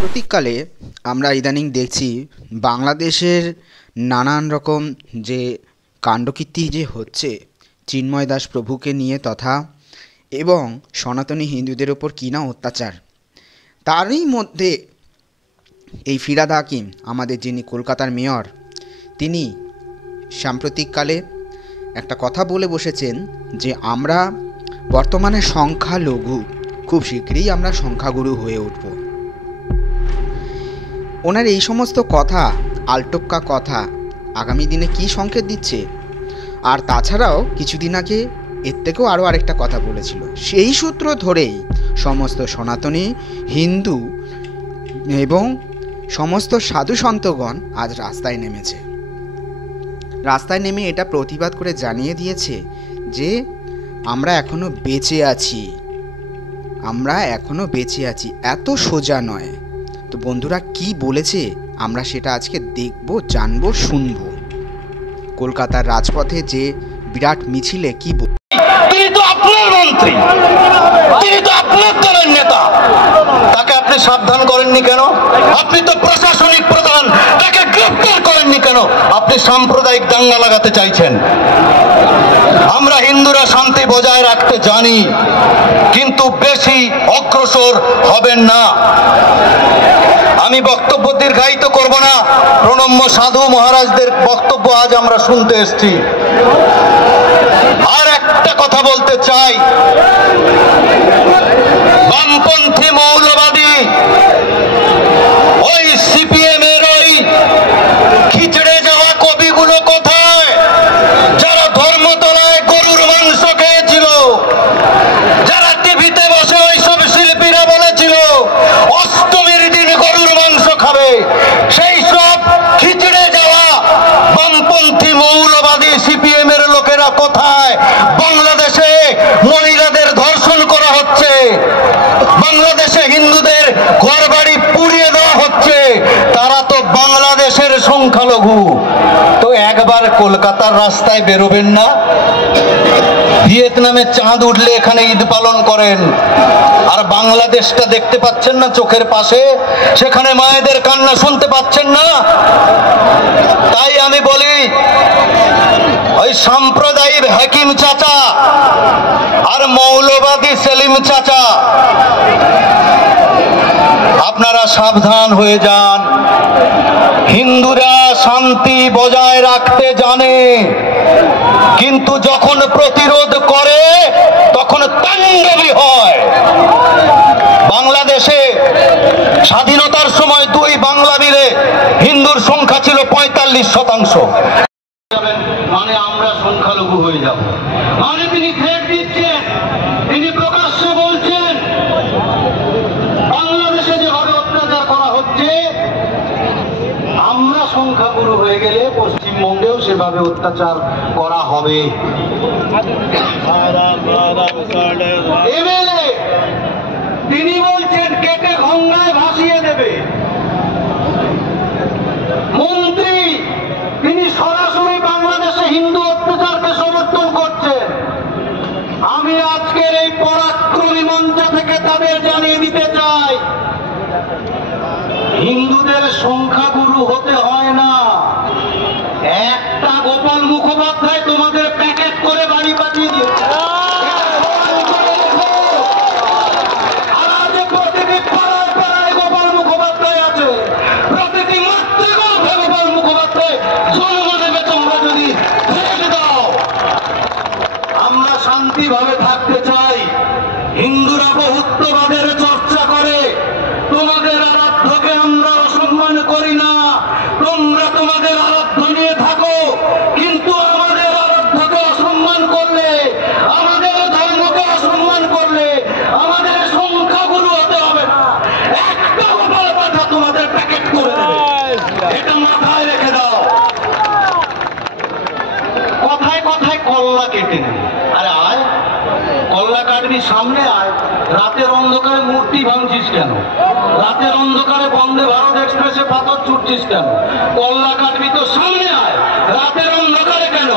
সাম্প্রতিককালে আমরা ইদানিং দেখছি বাংলাদেশের নানান রকম যে কাণ্ডকীর্তি যে হচ্ছে চিন্ময় দাস প্রভুকে নিয়ে তথা এবং সনাতনী হিন্দুদের ওপর কী না অত্যাচার। তারই মধ্যে এই ফিরহাদ হাকিম আমাদের যিনি কলকাতার মেয়র, তিনি সাম্প্রতিককালে একটা কথা বলে বসেছেন যে আমরা বর্তমানে সংখ্যালঘু, খুব শীঘ্রই আমরা সংখ্যাগুরু হয়ে উঠব। ওনার এই সমস্ত কথা, আলটোপকা কথা আগামী দিনে কী সংকেত দিচ্ছে? আর তাছাড়াও কিছুদিন আগে এর থেকেও আরও আরেকটা কথা বলেছিল, সেই সূত্র ধরেই সমস্ত সনাতনী হিন্দু এবং সমস্ত সাধু সন্তগণ আজ রাস্তায় নেমেছে। রাস্তায় নেমে এটা প্রতিবাদ করে জানিয়ে দিয়েছে যে আমরা এখনো বেঁচে আছি, আমরা এখনো বেঁচে আছি, এত সোজা নয়। তো বন্ধুরা কি বলেছে আমরা সেটা আজকে দেখব, জানব, শুনব। কলকাতার রাজপথে যে বিরাট মিছিলে কি তিনি তো আপনার মন্ত্রী, তিনি তো আপনার দলের নেতা, তাকে আপনি সাবধান করেননি কেন? আপনি তো প্রশাসনিক প্রধান, তাকে গ্রেফতার করেননি কেন? আপনি সাম্প্রদায়িক দাঙ্গা লাগাতে চাইছেন। আমরা হিন্দুরা শান্তি বজায় রাখতে জানি, কিন্তু বেশি অগ্রসর হবেন না। আমি বক্তব্য দীর্ঘায়িত করব না, প্রণম্য সাধু মহারাজদের বক্তব্য আজ আমরা শুনতে এসেছি। আর একটা কথা বলতে চাই, বামপন্থী মৌলবাদী ওই সিপিএম এর ওই খিচড়ে যাওয়া কবিগুলো কোথায়, যারা ধর্মতলায় গরুর মাংস খেয়েছিল, যারা টিভিতে বসে ওই সব শিল্পীরা বলেছিল অষ্টমীর দিন গরুর মাংস খাবে, সেই সব খিচড়ে যাওয়া বামপন্থী মৌলবাদী সিপিএম এর লোকেরা কোথায়? বাংলাদেশে মহিলাদের ধর্ষণ করা হচ্ছে, বাংলাদেশে হিন্দুদের ঘরবাড়ি পুড়িয়ে দেওয়া হচ্ছে, তারা তো বাংলাদেশের সংখ্যালঘু। তো একবার কলকাতার রাস্তায় বেরোবেন না? ভিয়েতনামে চাঁদ উঠলে এখানে ঈদ পালন করেন, আর বাংলাদেশটা দেখতে পাচ্ছেন না চোখের পাশে? সেখানে মায়েদের কান্না শুনতে পাচ্ছেন না? তাই আমি বলি, ওই সাম্প্রদায়িক হাকিম চাচা আর মৌলবাদী সেলিম চাচা, আপনারা সাবধান হয়ে যান। হিন্দুরা শান্তি বজায় রাখতে জানে, কিন্তু যখন প্রতিরোধ করে তখন তাণ্ডবী হয়। বাংলাদেশে স্বাধীনতার সময় দুই বাংলা মিলে হিন্দুর সংখ্যা ছিল 45%। মানে আমরা সংখ্যালঘু হয়ে যাব, মানে তিনি থ্রেট দিচ্ছেন, তিনি প্রকাশ্যে বলছেন বাংলাদেশে যেভাবে অত্যাচার করা হচ্ছে, আমরা সংখ্যাগুরু হয়ে গেলে পশ্চিমবঙ্গেও সেভাবে অত্যাচার করা হবে। এমএলএ তিনি বলছেন কেটে গঙ্গায় ভাসিয়ে দেবে। মন্ত্রী তিনি সরাসরি বাংলাদেশে হিন্দু অত্যাচারকে সমর্থন করছেন। আমি আজকের এই পরাক্রমী মঞ্চ থেকে তাদের জানিয়ে দিতে চাই, হিন্দুদের সংখ্যাগুরু হতে হয় না। একটা গোপাল মুখোপাধ্যায় তোমাদের প্যাকেট করে বাড়ি পাঠিয়ে দিয়েছে, আর আজ প্রতিটি পাড়ায় পাড়ায় গোপাল মুখোপাধ্যায় আছে, প্রতিটি মাতৃগর্ভে গোপাল মুখোপাধ্যায় জন্ম দেবে তোমরা যদি ছেড়ে দাও। আমরা শান্তিভাবে থাকতে চাই। হিন্দুরা বহুত্ববাদের চর্চা করে, তোমাদের আরাধ্যকে আমরা অসম্মান করি না, তোমরা তোমাদের আরাধ্য নিয়ে থাকো, কিন্তু আমাদের আরাধ্যকে অসম্মান করলে, আমাদের ধর্মকে অসম্মান করলে আমাদের সংখ্যাগুরু হতে হবে না। একটা গোপাল পাঠা তোমাদের প্যাকেট করে দেবে, এটা মাথায় রেখে দাও। কথায় কথায় কল্লা কেটে নেবে, আরে আয় কল্লা কাটবি, সামনে আয়। রাতের অন্ধকারে মূর্তি ভাঙছিস কেন? রাতের অন্ধকারে বন্দে ভারত এক্সপ্রেসে পাথর ছুটছিস কেন? কল্লা কাটবি তো সামনে আয়, রাতের অন্ধকারে কেন?